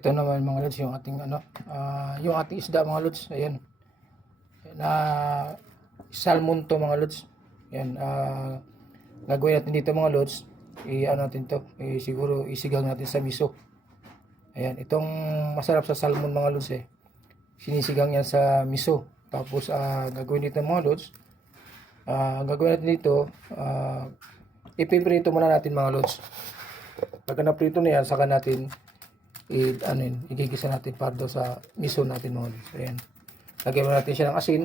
ito naman mga lods yung ating yung ating isda mga lods. Ayan. Na salmon to mga lods. Ayan, gagawin natin dito mga lods. Natin to. Siguro isigang natin sa miso. Ayan, itong masarap sa salmon mga lods sinisigang yan sa miso. Tapos gagawin dito mga lods. Gagawin natin dito, ipiprito muna natin mga lods. Pagka naprito na yan, saka natin igigisa natin para daw sa miso natin mga lods. Ayan. Lagyan natin siya ng asin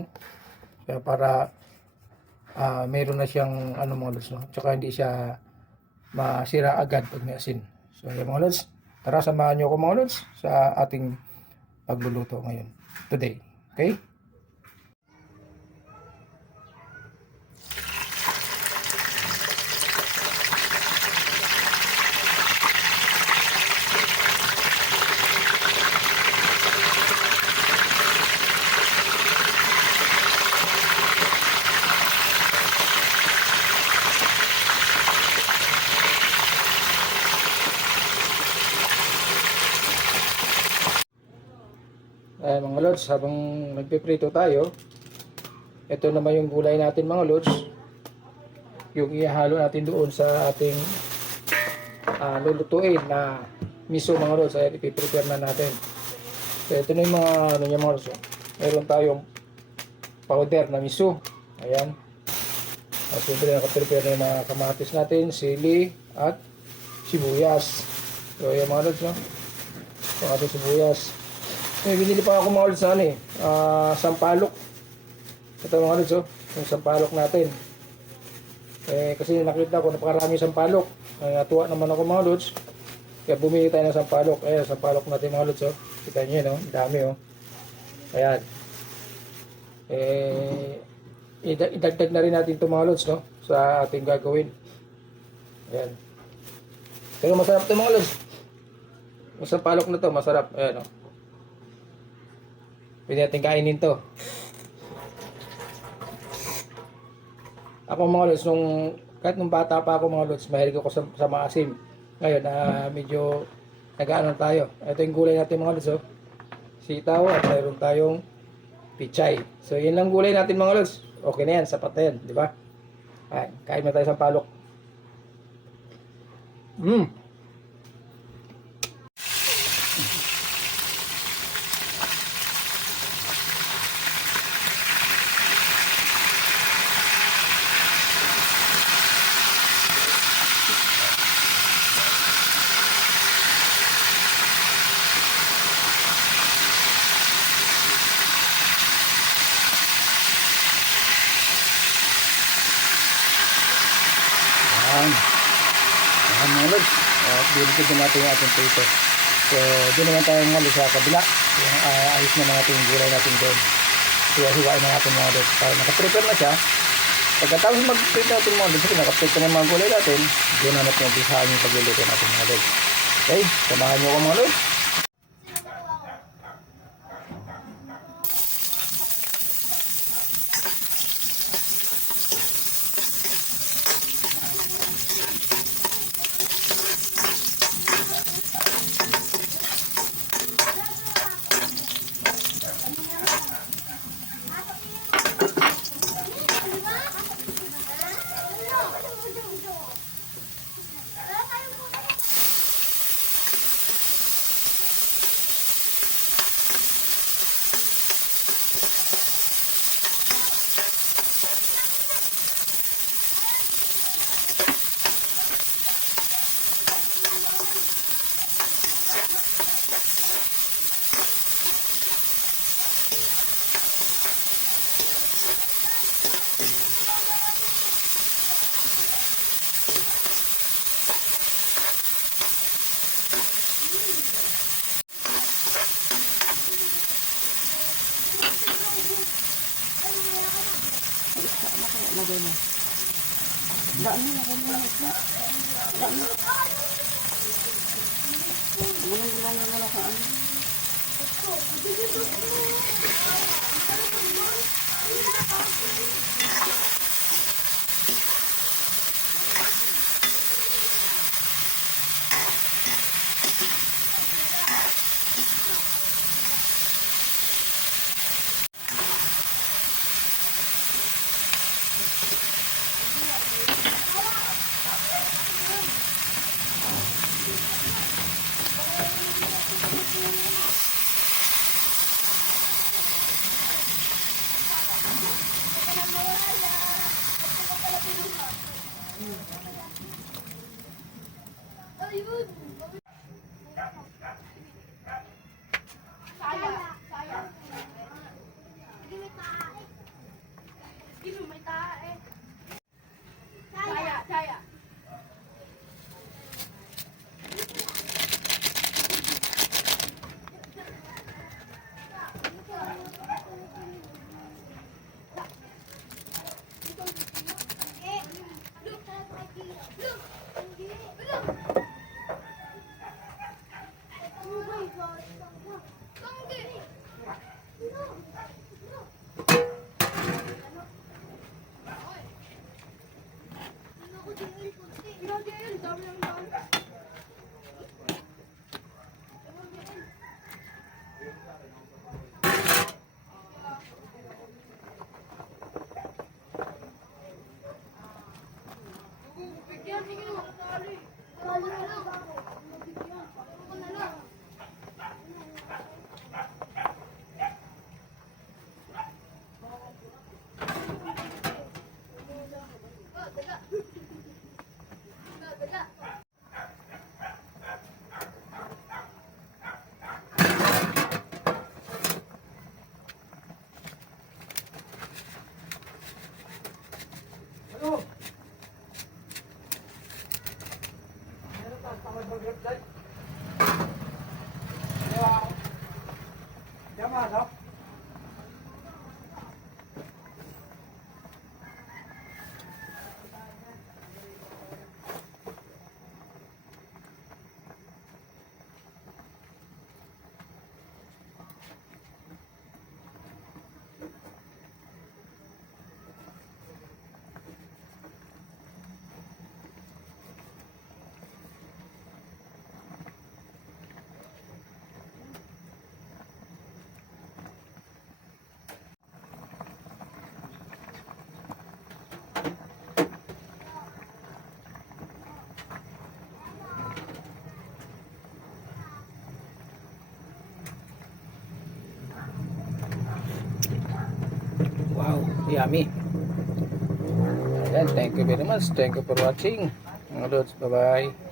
para mayroon na siyang mga lods, no? Tsaka hindi siya masira agad pag may asin. So ayan mga lods, tara samahan nyo ako mga lods sa ating pagluluto ngayon, today. Okay? Mga lods, habang nagpiprito tayo, ito naman yung gulay natin mga lods, yung ihalo natin doon sa ating lulutuin na miso mga lods. Ayan, ipiprepare na natin. So ito na yung mga mga lods. Meron tayong powder na miso. Ayan. At siyempre nakaprepare na yung mga kamatis natin, sili at sibuyas. So ayan mga lods, no? Yung ating sibuyas. Binili pa ako mga lods sampalok. Ito mga lods, yung sampalok natin. Kasi nakita ko napakarami sampalok. Natuwa naman ako mga lods. Kaya bumili tayo ng sampalok. Ayan, sampalok natin mga lods. Kita nyo yun, dami. Ayan. Idagdag na rin natin ito mga lods, no? Sa ating gagawin. Ayan. Pero masarap ito mga lods. Yung sampalok na ito, masarap. Ayan, pwede natin kainin to. Ako mga lods, kahit nung bata pa ako mga lods, mahilig ako sa maasim. Ngayon, medyo nag-ano tayo. Ito yung gulay natin mga lods, sitaw at mayroon tayong pichay. So, yun lang gulay natin mga lods. Okay na yan, sapat na yan, di ba? Kain na tayo sa palok. Mga lods, binigyan din natin yung ating prito. So, doon naman tayo mga lods sa kabila. Yung ayos na natin yung gulay natin doon. So, hiwain na natin mga lods. Nakaprepare na siya. Pagkatapos mag-prito natin mga lods, nakaprepare na yung mga gulay natin, doon na natin umpisahan yung pagluluto natin mga lods. Okay, samahan nyo ako mga lods. Lagay mo. Daan mo, lagay mo. Daan mo. Gulang-gulang na lang kaan. Ano? Meron tayo pa mag-grab dyan? Diyan no? Wow, yummy. Ayan, thank you very much. Thank you for watching. Mga lods, bye-bye.